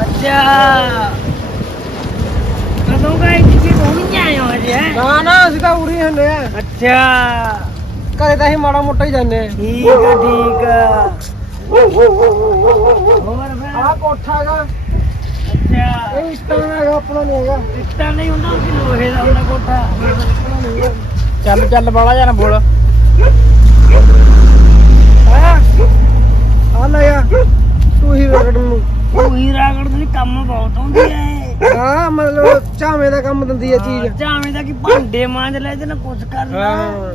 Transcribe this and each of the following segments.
ਅੱਛਾ। ਕਦੋਂ ਗਏ ਤੁਸੀਂ? ਹੋਣੀ ਆਏ ਹੋ ਅਜੇ ਨਾ ਨਾ ਅਸੀਂ ਤਾਂ ਉਰੀ ਹੁੰਦੇ ਆ। ਅੱਛਾ। ਘਰੇ ਤਾਂ ਅਸੀਂ ਮਾੜਾ ਮੋਟਾ ਹੀ ਜਾਂਦੇ ਆ। ਠੀਕ ਆ ਠੀਕ ਆ। ਹੋਰ ਫਿਰ? ਆਹ ਕੋਠਾ ਹੈਗਾ। ਅੱਛਾ। ਇਹ ਇੱਟਾਂ ਦਾ ਹੈਗਾ ਆਪਣਾ ਨਹੀਂ ਹੈਗਾ। ਇੱਟਾਂ ਨਹੀਂ ਹੁੰਦਾ ਉਹ ਲੋਹੇ ਦਾ ਹੁੰਦਾ ਕੋਠਾ। ਚੱਲ ਚੱਲ ਬਾਲਾ ਜਾਣਾ ਬੋਲ। ਆ ਆ ਲੈ ਆ ਤੂੰ ਹੀ ਰਗੜ ਨੂੰ ਉਹੀ ਰਾਗੜ ਦੀ ਕੰਮ ਬਹੁਤ ਹੁੰਦੀ ਐ ਹਾਂ ਮਤਲਬ ਝਾਵੇਂ ਦਾ ਕੰਮ ਦਿੰਦੀ ਆ ਚੀਜ਼। ਚਾਵੇਂ ਦਾ ਕੀ ਭਾਂਡੇ ਮਾਂਜ ਲੈ ਤੇ ਨਾ ਕੁਛ ਕਰਨਾ ਹਾਂ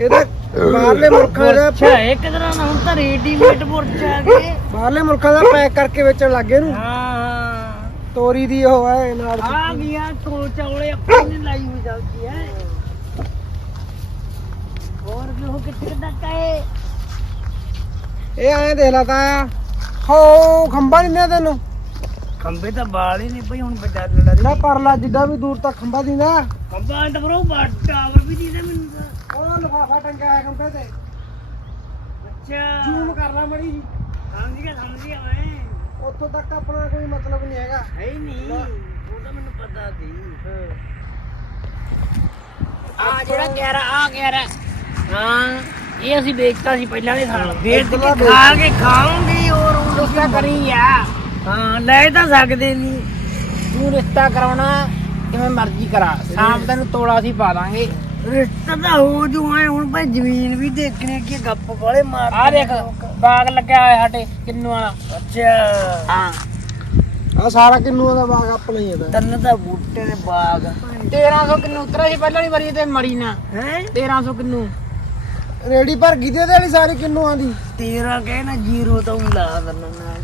ਇਹਦੇ ਬਾਹਰਲੇ ਮੁਲਕਾਂ ਦਾ ਅੱਛਾ ਇੱਕ ਤਰ੍ਹਾਂ ਦਾ ਹੁਣ ਤਾਂ ਰੈਡੀਮੇਡ ਬੁਰਚ ਆ ਗਏ। ਬਾਹਰਲੇ ਮੁਲਕਾਂ ਦਾ ਪੈਕ ਕਰਕੇ ਵੇਚਣ ਲੱਗੇ ਨੂੰ ਹਾਂ ਤੋਰੀ ਦੀ ਉਹ ਹੈ ਨਾਲ ਆ ਗਿਆ ਕੋਲ ਚੌਲੇ ਆਪਣੀ ਲਾਈ ਹੋਈ ਜਾਂਦੀ ਹੈ ਹੋਰ ਵੀ ਉਹ ਕਿੱਥੇ ਤੱਕ ਆਏ ਇਹ। ਐਂ ਦੇਖ ਲਾ ਤਾ ਹੋ ਖੰਭਾ ਨਹੀਂ ਨਾ ਤੈਨੂੰ। ਖੰਬੇ ਤਾਂ ਬਾਲ ਹੀ ਨਹੀਂ ਪਈ ਹੁਣ ਬੱਚਾ ਲੜਾ ਜਿਹੜਾ ਪਰਲਾ ਜਿੱਡਾ ਵੀ ਦੂਰ ਤੱਕ ਖੰਭਾ ਦਿੰਦਾ। ਖੰਬਾ ਤਾਂ ਬਰੋ ਟਾਵਰ ਵੀ ਦੀਦਾ ਮੈਨੂੰ ਤਾਂ। ਉਹ ਲਫਾਫਾ ਟੰਗਿਆ ਹੈ ਖੰਭੇ ਤੇ। ਅੱਛਾ। ਜ਼ੂਮ ਕਰ ਲਾ ਮੜੀ। ਜੀ ਸਮਝ ਗਿਆ ਸਮਝ ਗਿਆ ਮੈਂ। ਉੱਥੋਂ ਤੱਕ ਆਪਣਾ ਕੋਈ ਮਤਲਬ ਨਹੀਂ ਹੈਗਾ। ਹੈ ਹੀ ਨਹੀਂ। ਉਹ ਤਾਂ ਮੈਨੂੰ ਪਤਾ ਸੀ। ਆ ਜਿਹੜਾ 11 ਆ 11 ਹਾਂ ਇਹ ਅਸੀਂ ਵੇਚਤਾ ਸੀ ਪਹਿਲਾਂ ਦੇ ਸਾਲ। ਵੇਚ ਕੇ ਖਾ ਕੇ। ਖਾਉਂਗੀ ਹੋਰ ਉਹ ਲੋਕਾਂ ਕਰੀ ਆ। ਹਾਂ ਲੈ ਤਾਂ ਸਕਦੇ ਨਹੀਂ ਤੂੰ ਰਿਸ਼ਤਾ ਕਰਾਉਣਾ ਕਿਵੇਂ ਮਰਜ਼ੀ ਕਰਾ। ਸ਼ਾਮ ਤੈਨੂੰ ਤੋਲਾ ਅਸੀਂ ਪਾ ਦਾਂਗੇ। ਰਿਸ਼ਤਾ ਤਾਂ ਹੋ ਜੂ ਐ ਹੁਣ ਭਾਈ ਜ਼ਮੀਨ ਵੀ ਦੇਖਣੀ ਕਿ ਗੱਪ ਵਾਲੇ ਮਾਰ ਆ ਦੇਖ ਬਾਗ ਲੱਗਿਆ ਹੋਇਆ ਸਾਡੇ ਕਿੰਨੂਆਂ ਦਾ ਅੱਛਾ। ਹਾਂ। ਆ ਸਾਰਾ ਕਿੰਨੂਆਂ ਦਾ ਬਾਗ ਆਪਣਾ ਹੀ ਹੈ ਤੰਨ ਦਾ ਬੂਟੇ ਦੇ ਬਾਗ। 1300 ਕਿੰਨੂ ਉਤਰਿਆ ਸੀ ਪਹਿਲਾਂ ਨਹੀਂ ਵਾਰੀ ਤੇ ਮਰੀ ਨਾ। ਹੈ? 1300 ਕਿੰਨੂ। ਰੇੜੀ ਭਰ ਗਈ ਤੇ ਇਹਦੇ ਵਾਲੀ ਸਾਰੀ ਕਿੰਨੂਆਂ ਦੀ? ਤੇਰਾ ਕਹੇ ਨਾ ਜ਼ੀਰੋ ਤਾਂ ਲਾ ਦਿੰਦਾ ਨਾ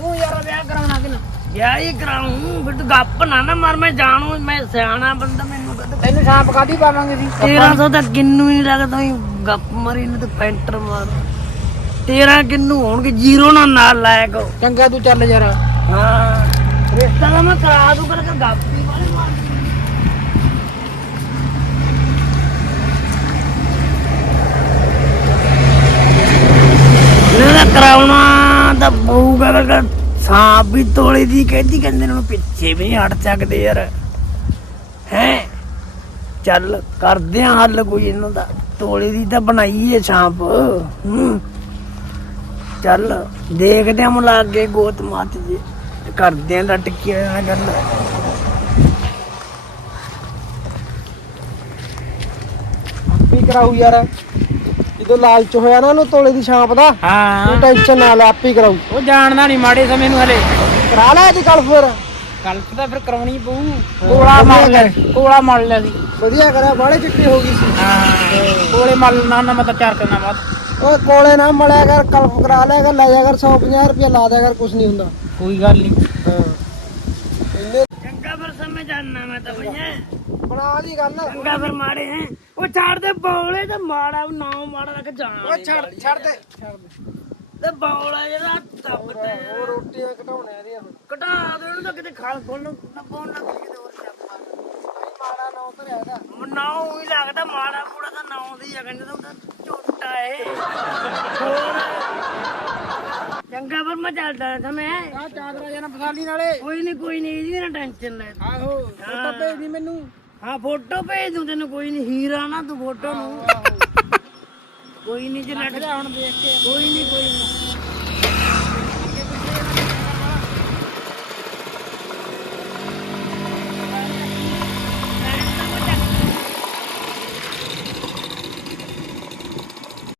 ਤੂੰ ਯਾਰ ਵਿਆਹ ਕਰਾਉਣਾ ਕਿ ਨਾ? ਯਾ ਇਹ ਕਰਾਉਂ ਫਿਰ ਤੂੰ ਗੱਪ ਨਾ ਨਾ ਮਾਰ ਮੈਂ ਜਾਣੂ ਮੈਂ ਸਿਆਣਾ ਬੰਦਾ ਮੈਨੂੰ ਕਦ ਤੈਨੂੰ ਸ਼ਾਮ ਕਾਦੀ ਪਾਵਾਂਗੇ ਸੀ 1300 ਤਾਂ ਕਿੰਨੂ ਹੀ ਨਹੀਂ ਲੱਗਦਾ ਹੀ ਗੱਪ ਮਾਰੀ ਨੇ ਤੇ ਪੈਂਟਰ ਮਾਰ। 13 ਕਿੰਨੂ ਹੋਣਗੇ ਜ਼ੀਰੋ ਨਾਲ ਨਾਲ ਲਾਇਕ ਚੰਗਾ ਤੂੰ ਚੱਲ ਯਾਰ। ਹਾਂ। ਰਿਸ਼ਤਾ ਤਾਂ ਮੈਂ ਕਰਾ ਦੂ ਕਰ ਗੱਪ ਹੀ ਵਾਲੇ ਮਾਰ ਨਾ ਕਰਾਉਣਾ ਤਾਂ ਪਊਗਾ ਕਰ ਸਾਂਪ ਵੀ ਤੋਲੇ ਦੀ ਕਹਿੰਦੀ, ਕਹਿੰਦੇ ਨੇ ਪਿੱਛੇ ਵੀ ਨਹੀਂ ਹਟ ਸਕਦੇ ਯਾਰ। ਹੈ? ਚੱਲ ਕਰਦੇ ਆ ਹੱਲ ਕੋਈ ਇਹਨਾਂ ਦਾ। ਤੋਲੇ ਦੀ ਤਾਂ ਬਣਾਈਏ ਛਾਂਪ ਹੂੰ। ਚੱਲ ਦੇਖਦੇ ਆ ਮੁਲਾ ਅੱਗੇ ਗੋਤ ਮਾਤ ਜੀ। ਕਰਦੇ ਆ ਲੱਟ ਕੀ ਨਾਲ ਗੱਲ। ਆਪੀ ਕਰਾਊ ਯਾਰ? ਜਦੋਂ ਲਾਲਚ ਹੋਇਆ ਨਾ ਉਹਨੂੰ ਤੋਲੇ ਦੀ ਛਾਂਪ ਦਾ ਹਾਂ। ਤੂੰ ਟੈਨਸ਼ਨ ਨਾ ਲੈ ਆਪੀ ਕਰਾਊ ਉਹ ਜਾਣਦਾ ਨਹੀਂ ਮਾੜੇ ਸਮੇਂ ਨੂੰ ਹਲੇ। ਕਰਾ ਲੈ ਅੱਜ ਕੱਲ ਫਿਰ। ਕੱਲ ਤਾਂ ਫਿਰ ਕਰਾਉਣੀ ਪਊ। ਕੋਲਾ ਮਾਰ ਲੈ ਕੋਲਾ ਮਾਰ ਲਿਆ ਸੀ। ਵਧੀਆ ਕਰਿਆ ਬਾੜੇ ਚਿੱਟੀ ਹੋ ਗਈ ਸੀ। ਹਾਂ ਕੋਲੇ ਮਲ ਨਾ ਨਾ ਮਤਾ ਚਾਰ ਕਰਨਾ ਬਾਅਦ। ਓਏ ਕੋਲੇ ਨਾ ਮਲਿਆ ਕਰ ਕਲਪ ਕਰਾ ਲਿਆ ਕਰ ਲੈ ਜਾ ਕਰ 150 ਰੁਪਏ ਲਾ ਦਿਆ ਕਰ ਕੁਝ ਨਹੀਂ ਹੁੰਦਾ। ਕੋਈ ਗੱਲ ਨਹੀਂ ਹਾਂ। ਚੰਗਾ ਫਿਰ ਸਮਝ ਜਾਣਾ ਮੈਂ ਤਾਂ ਭਈਆ। ਬਣਾ ਲਈ ਗੱਲ। ਚੰਗਾ ਫਿਰ ਮਾੜੇ ਹੈ। ਉਹ ਛੱਡ ਦੇ ਬੌਲੇ ਤੇ ਮਾੜਾ ਨਾ ਮਾੜਾ ਲੱਗ ਜਾਣਾ। ਓਏ ਛੱਡ ਛੱਡ ਦੇ। ਛੱਡ ਦੇ ਤੇ ਬੌਲਾ ਜਿਹੜਾ ਦੱਬ ਤੇ ਉਹ ਰੋਟੀਆਂ ਘਟਾਉਣੇ ਆ ਦੀਆਂ ਘਟਾ ਦੇ ਉਹਨੂੰ ਤਾਂ ਕਿਤੇ ਖਾਲ ਖੋਲ ਨੂੰ ਨਾ ਪਾਉਣ ਲੱਗ ਕਿਤੇ ਹੋਰ ਸਿਆਪਾ ਮਾੜਾ ਨਾ ਉਤਰਿਆ ਇਹਦਾ ਨਾ ਹੀ ਲੱਗਦਾ ਮਾੜਾ ਮੂੜਾ ਤਾਂ ਨਾਂ ਦੀ ਆ ਕਹਿੰਦੇ ਤਾਂ ਉਹਦਾ ਝੋਟਾ ਏ। ਹੋਰ। ਚੰਗਾ ਫਿਰ ਮੈਂ ਚੱਲਦਾ ਸਮੇਂ ਆ ਚਾਦਰਾ ਜਨਾ ਬਸਾਲੀ ਨਾਲੇ। ਕੋਈ ਨਹੀਂ ਕੋਈ ਨਹੀਂ ਇਹਦੀ ਨਾ ਟੈਨਸ਼ਨ ਲੈ। ਆਹੋ ਫੋਟੋ ਭੇਜ ਦੀ ਮੈਨੂੰ। ਹਾਂ ਫੋਟੋ ਭੇਜ ਦੂੰ ਤੈਨੂੰ ਕੋਈ ਨਹੀਂ ਹੀਰਾ ਨਾ ਤੂੰ ਫੋਟੋ ਨੂੰ। ਕੋਈ ਨਹੀਂ ਜੇ ਲੱਗ ਹੁਣ ਦੇਖ ਕੇ। ਕੋਈ ਨਹੀਂ ਕੋਈ ਨਹੀਂ